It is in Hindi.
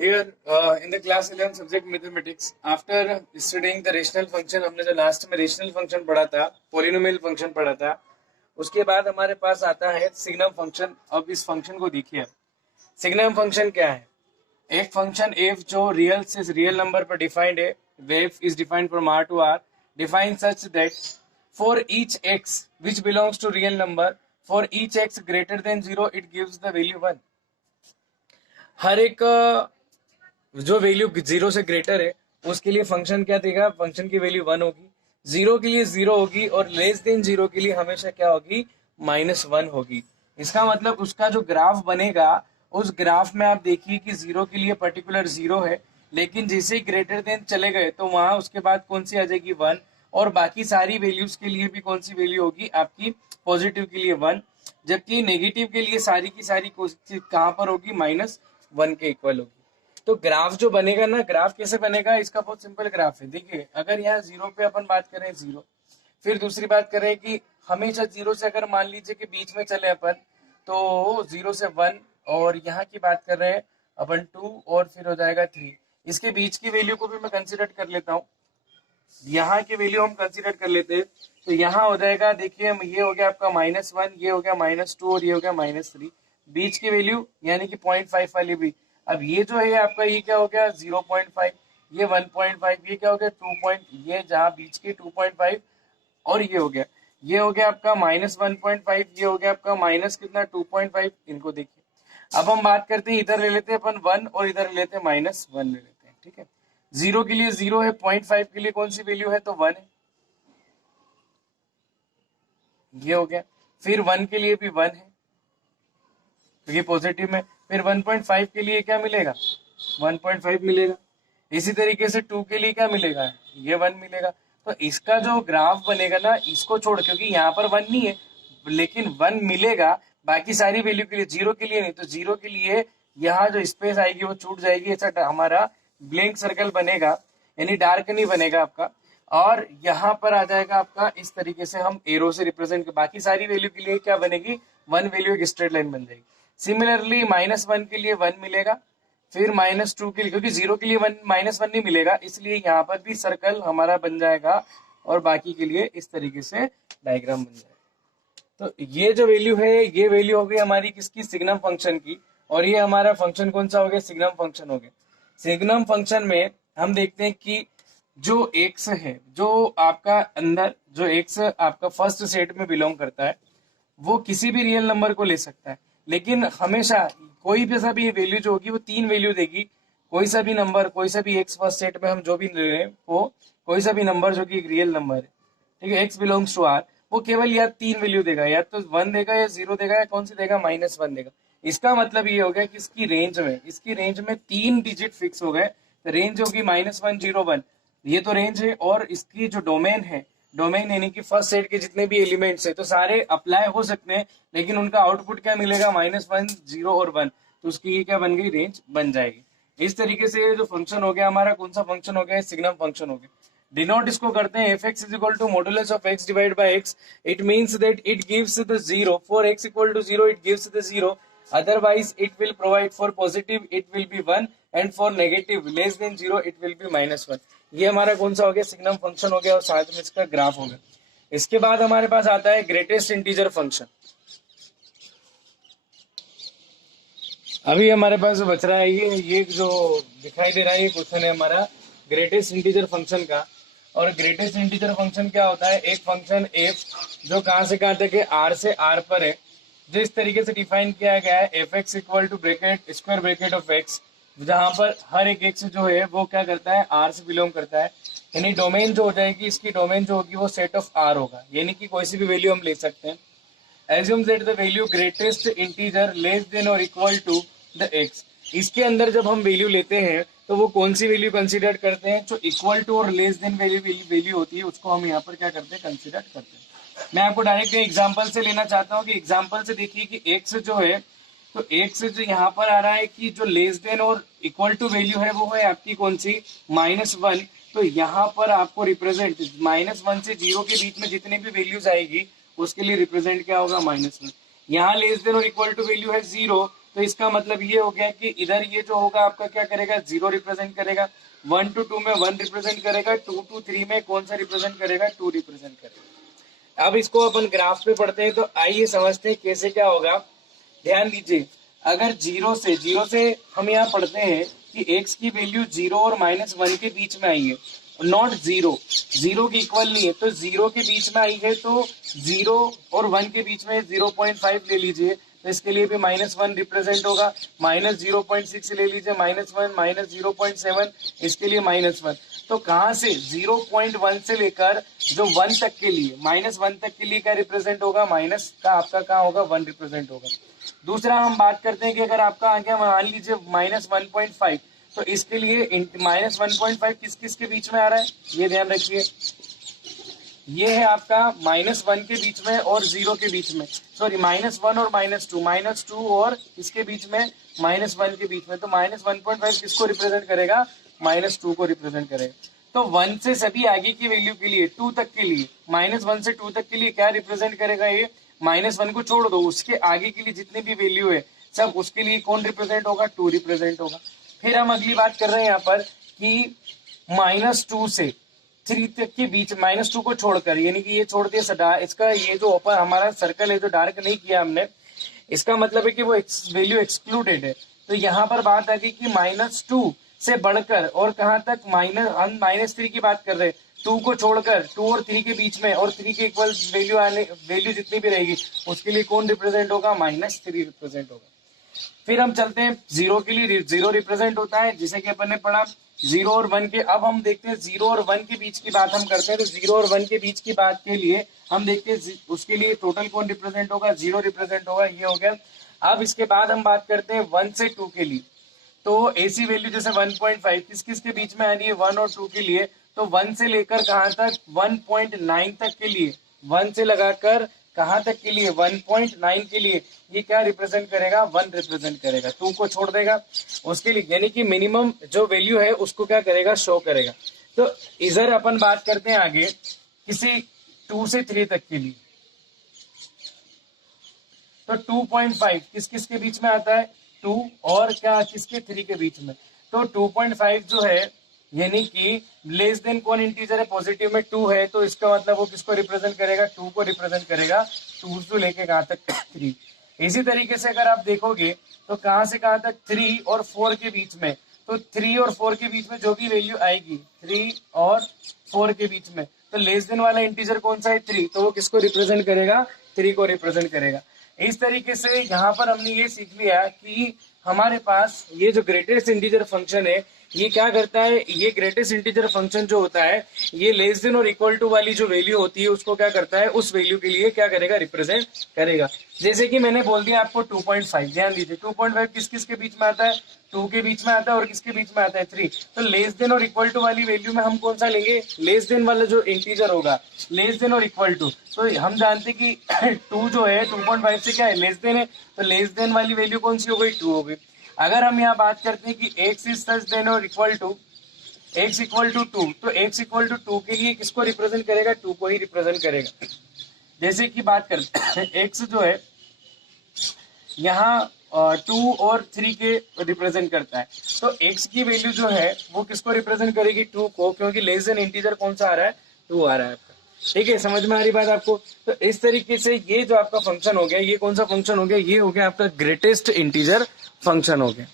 Here, in the class 11 subject mathematics, after studying the rational function, हमने जो लास्ट में रेशनल फंक्शन पढ़ा था, पोलिनोमियल फंक्शन पढ़ा था, उसके बाद हमारे पास आता है सिग्नम फंक्शन। अब इस फंक्शन को देखिए, सिग्नम फंक्शन क्या है? एक फंक्शन एफ जो रियल से रियल नंबर पर डिफाइंड है, वेफ is defined from R to R, defined such that for each X which belongs to real number, for each X greater than 0 it gives the value 1। हर एक जो वैल्यू 0 से ग्रेटर है उसके लिए फंक्शन क्या देगा? फंक्शन की वैल्यू 1 होगी, 0 के लिए 0 होगी, और लेस देन 0 के लिए हमेशा क्या होगी? -1 होगी। इसका मतलब उसका जो ग्राफ बनेगा, उस ग्राफ में आप देखिए कि 0 के लिए पर्टिकुलर 0 है, लेकिन जैसे ही ग्रेटर देन चले गए तो वहां उसके बाद कौन सी आ जाएगी? 1। और बाकी सारी वैल्यूज के लिए भी कौन सी वैल्यू होगी आपकी? पॉजिटिव के लिए 1, जबकि नेगेटिव के लिए सारी की सारी कहां पर होगी? -1 के इक्वल होगी। तो ग्राफ जो बनेगा ना, ग्राफ कैसे बनेगा? इसका बहुत सिंपल ग्राफ है। देखिए, अगर यहाँ 0 पे अपन बात करें 0, फिर दूसरी बात करें कि हमेशा 0 से अगर मान लीजिए कि बीच में चले अपन, तो 0 से 1, और यहाँ की बात कर रहे हैं अपन 2, और फिर हो जाएगा 3। इसके बीच की वैल्यू को भी मैं कंसिडर कर लेता हूँ, यहाँ की वैल्यू हम कंसिडर कर लेते हैं, तो यहाँ हो जाएगा, देखिए ये हो गया आपका -1, ये हो गया -2, और ये हो गया -3। बीच की वैल्यू यानी कि 0.5 वाली भी। अब ये जो है आपका, ये क्या हो गया? 0.5, ये 1.5, ये क्या हो गया? 2 ये जहाँ बीच के 2.5, और ये हो गया, ये हो गया आपका -1.5, ये हो गया आपका माइनस कितना? 2.5। इनको देखिए, अब हम बात करते हैं, इधर ले लेते हैं अपन 1, और इधर ले लेते हैं -1 ले लेते हैं, ठीक है। 0 के लिए 0 है, 0.5 के लिए कौन सी वैल्यू है? तो 1 है, ये हो गया। फिर 1 के लिए भी 1 है, क्योंकि पॉजिटिव में। फिर 1.5 के लिए क्या मिलेगा? 1.5 मिलेगा। इसी तरीके से 2 के लिए क्या मिलेगा? ये 1 मिलेगा। तो इसका जो ग्राफ बनेगा ना, इसको छोड़, क्योंकि यहाँ पर 1 नहीं है, लेकिन 1 मिलेगा बाकी सारी वैल्यू के लिए, 0 के लिए नहीं। तो 0 के लिए यहाँ जो स्पेस आएगी वो छूट जाएगी, ऐसा हमारा ब्लैंक सर्कल बनेगा, यानी डार्क नहीं बनेगा आपका। और यहाँ पर आ जाएगा आपका, इस तरीके से हम एरो से रिप्रेजेंट, बाकी सारी वैल्यू के लिए क्या बनेगी? 1 वैल्यू एक स्ट्रेट लाइन बन जाएगी। सिमिलरली -1 के लिए 1 मिलेगा, फिर -2 के लिए, क्योंकि 0 के लिए -1 नहीं मिलेगा, इसलिए यहाँ पर भी सर्कल हमारा बन जाएगा, और बाकी के लिए इस तरीके से डायग्राम बन जाएगा। तो ये जो वैल्यू है, ये वैल्यू हो गई हमारी किसकी? सिग्नम फंक्शन की। और ये हमारा फंक्शन कौन सा हो गया? सिग्नम फंक्शन हो गया। सिग्नम फंक्शन में हम देखते हैं कि जो एक्स है, जो आपका अंदर जो एक्स आपका फर्स्ट सेट में बिलोंग करता है, वो किसी भी रियल नंबर को ले सकता है, लेकिन हमेशा कोई भी सा भी वैल्यू जो होगी वो 3 वैल्यू देगी। कोई सा भी नंबर, कोई सा भी एक्स फर्स्ट सेट में हम जो भी ले रहे हैं, वो कोई सा भी नंबर जो कि एक रियल नंबर है, ठीक है, एक्स बिलोंग्स टू आर, वो केवल या 3 वैल्यू देगा, या तो 1 देगा, या 0 देगा, या कौन सी देगा? -1 देगा। इसका मतलब ये हो गया कि इसकी रेंज में 3 डिजिट फिक्स हो गए। रेंज होगी -1, 0, 1, ये तो रेंज है। और इसकी जो डोमेन है, डोमेन यानी कि फर्स्ट सेट के जितने भी एलिमेंट्स है, तो सारे अप्लाई हो सकते हैं, लेकिन उनका आउटपुट क्या मिलेगा? -1, 0 और 1। तो उसकी ये क्या बन गई? रेंज बन जाएगी। इस तरीके से ये जो फंक्शन हो गया हमारा, कौन सा फंक्शन हो गया? सिग्नम फंक्शन हो गया। डिनोट इसको करते हैं f(x) = modulus of x divide by x। It means that it gives the 0 for x = 0, it gives the 0, otherwise it will provide for positive it will be 1, and for negative less than 0 it will be -1। ये हमारा कौन सा हो गया? सिग्नम फंक्शन हो गया, और साथ में इसका ग्राफ हो गया। इसके बाद हमारे पास आता है ग्रेटेस्ट इंटीजर फंक्शन। अभी हमारे पास बच रहा है ये जो दिखाई दे रहा है, ये क्वेश्चन है हमारा ग्रेटेस्ट इंटीजर फंक्शन का। और ग्रेटेस्ट इंटीजर फंक्शन क्या होता है? एक फंक्शन एफ जो कहां से कहां तक है? आर से आर पर है, जो इस तरीके से डिफाइन किया गया है, f(x) = bracket square bracket of x, जहां पर हर एक x जो है वो क्या करता है? आर से बिलोंग करता है। यानी डोमेन जो हो जाएगी, इसकी डोमेन जो होगी वो सेट ऑफ आर होगा, यानी कि कोई सी भी वैल्यू हम ले सकते हैं। assume that the value greatest integer less than or equal to the x। इसके अंदर जब हम वैल्यू लेते हैं तो वो कौन सी वैल्यू कंसीडर करते हैं? जो इक्वल टू और लेस देन वैल्यू होती है, उसको हम यहाँ पर क्या करते हैं? कंसीडर करते हैं। मैं आपको डायरेक्ट एग्जांपल से लेना चाहता हूँ कि एग्जांपल से देखिए कि x जो है, तो x जो यहाँ पर आ रहा है कि जो लेस देन और इक्वल टू वैल्यू है वो है आपकी कौन सी? -1। तो यहाँ पर आपको रिप्रेजेंट -1 से 0 के बीच में जितने भी वैल्यूज आएगी उसके लिए रिप्रेजेंट क्या होगा? -1। यहाँ लेस देन और इक्वल टू वैल्यू है 0, तो इसका मतलब ये हो गया कि इधर ये जो होगा आपका क्या करेगा, 0 रिप्रेजेंट करेगा, 1 to 2 में 1 रिप्रेजेंट करेगा, 2 to 3 में कौन सा रिप्रेजेंट करेगा, 2 रिप्रेजेंट करेगा। अब इसको अपन ग्राफ पे पढ़ते हैं, तो आइए समझते हैं कैसे क्या होगा। ध्यान दीजिए, अगर जीरो से हम यहाँ पढ़ते हैं कि x की वैल्यू 0 और -1 के बीच में आई है, नॉट 0 के इक्वल नहीं है, तो 0 के बीच में आई है, तो 0 और 1 के बीच में 0.5 ले लीजिए, तो इसके लिए भी -1 रिप्रेजेंट होगा, -0.6 ले लीजिए, -1 -0.7, इसके लिए -1। तो कहाँ से 0.1 से लेकर जो 1 तक के लिए, -1 तक के लिए क्या रिप्रेजेंट होगा, माइनस का आपका कहाँ होगा, 1 रिप्रेजेंट होगा। दूसरा हम बात करते हैं कि अगर आपका आ गया मान लीजिए -1.5, तो इसके लिए -1.5 किस किस के बीच में आ रहा है, ये ध्यान रखिए, ये है आपका -1 के बीच में और 0 के बीच में, सॉरी -1 और -2 और इसके बीच में -1 के बीच में, तो -1.5 किसको रिप्रेजेंट करेगा, -2 को रिप्रेजेंट करेगा। तो 1 से सभी आगे की वैल्यू के लिए 2 तक के लिए, -1 से 2 तक के लिए क्या रिप्रेजेंट करेगा, ये -1 को छोड़ दो, उसके आगे के लिए जितनी भी वैल्यू है सब उसके लिए कौन रिप्रेजेंट होगा, 2 रिप्रेजेंट होगा। फिर हम अगली बात कर रहे हैं यहाँ पर कि -2 से 3 तक के बीच, -2 को छोड़कर, यानी कि ये छोड़ दिया, इसका ये जो ऊपर हमारा सर्कल है जो डार्क नहीं किया हमने, इसका मतलब है कि वो वैल्यू एक्सक्लूडेड है। तो यहाँ पर बात आ गई कि -2 से बढ़कर और कहाँ तक, हम -3 की बात कर रहे हैं, 2 को छोड़कर 2 और 3 के बीच में, और 3 के इक्वल वैल्यू जितनी भी रहेगी उसके लिए कौन रिप्रेजेंट होगा, -3 रिप्रेजेंट होगा। फिर हम चलते हैं 0 के लिए, 0 रिप्रेजेंट होता है, जिसे कि अपन ने पढ़ा 0 और 1 के। अब हम देखते हैं 0 और 1 के बीच की बात हम करते हैं, तो 0 और 1 के बीच की बात के लिए हम देखते हैं उसके लिए टोटल कौन रिप्रेजेंट होगा, 0 रिप्रेजेंट होगा, ये हो गया। अब इसके बाद हम बात करते हैं 1 से 2 के लिए, तो ऐसी वैल्यू जैसे 1.5 किस किस के बीच में आ रही है, 1 और 2 के लिए, तो 1 से लेकर कहाँ तक, 1.9 तक के लिए, 1 से लगाकर कहाँ तक के लिए, 1.9 के लिए, ये क्या रिप्रेजेंट करेगा, 1 रिप्रेजेंट करेगा, 2 को छोड़ देगा उसके लिए, यानी कि मिनिमम जो वैल्यू है उसको क्या करेगा, शो करेगा। तो इधर अपन बात करते हैं आगे किसी 2 से 3 तक के लिए, तो 2.5 किस किस के बीच में आता है, 2 और क्या किसके, 3 के बीच में। तो 2.5 जो है, यानी कि लेस देन कौन इंटीजर है, पॉजिटिव में 2 है, तो इसका मतलब वो किसको रिप्रेजेंट करेगा, 2 को रिप्रेजेंट करेगा, 2 से लेके कहाँ तक, 3। इसी तरीके से अगर आप देखोगे तो कहाँ से कहाँ तक, 3 और 4 के बीच में, तो 3 और 4 के बीच में जो भी वैल्यू आएगी 3 और 4 के बीच में, तो लेस देन वाला इंटीजर कौन सा है, 3, तो वो किसको रिप्रेजेंट करेगा, 3 को रिप्रेजेंट करेगा। इस तरीके से यहाँ पर हमने ये सीख लिया कि हमारे पास ये जो ग्रेटेस्ट इंटीजर फंक्शन है, ये क्या करता है, ये ग्रेटेस्ट इंटीजर फंक्शन जो होता है, ये लेस देन और इक्वल टू वाली जो वैल्यू होती है उसको क्या करता है, उस वैल्यू के लिए क्या करेगा, रिप्रेजेंट करेगा। जैसे कि मैंने बोल दिया आपको 2.5, ध्यान दीजिए 2.5 किस किस के बीच में आता है, 2 के बीच में आता है, और किसके बीच में आता है, 3। तो लेस देन और इक्वल टू वाली वैल्यू में हम कौन सा लेंगे, लेस देन वाला जो इंटीजर होगा, लेस देन और इक्वल टू। तो हम जानते कि 2 जो है 2.5 से क्या है, लेस देन है, तो लेस देन वाली वैल्यू कौन सी हो गई, 2 हो गई। अगर हम यहाँ बात करते हैं कि x इज सच देन और equal to x equal to 2, तो x इक्वल टू 2 के लिए किसको रिप्रेजेंट करेगा, 2 को ही रिप्रेजेंट करेगा। जैसे कि बात करते हैं x जो है यहाँ 2 और 3 के रिप्रेजेंट करता है, तो x की वैल्यू जो है वो किसको रिप्रेजेंट करेगी, 2 को, क्योंकि लेस देन इंटीजर कौन सा आ रहा है, 2 आ रहा है आपका। ठीक है, समझ में आ रही बात आपको। तो इस तरीके से ये जो आपका फंक्शन हो गया, ये कौन सा फंक्शन हो गया, ये हो गया आपका ग्रेटेस्ट इंटीजर फंक्शन हो गया।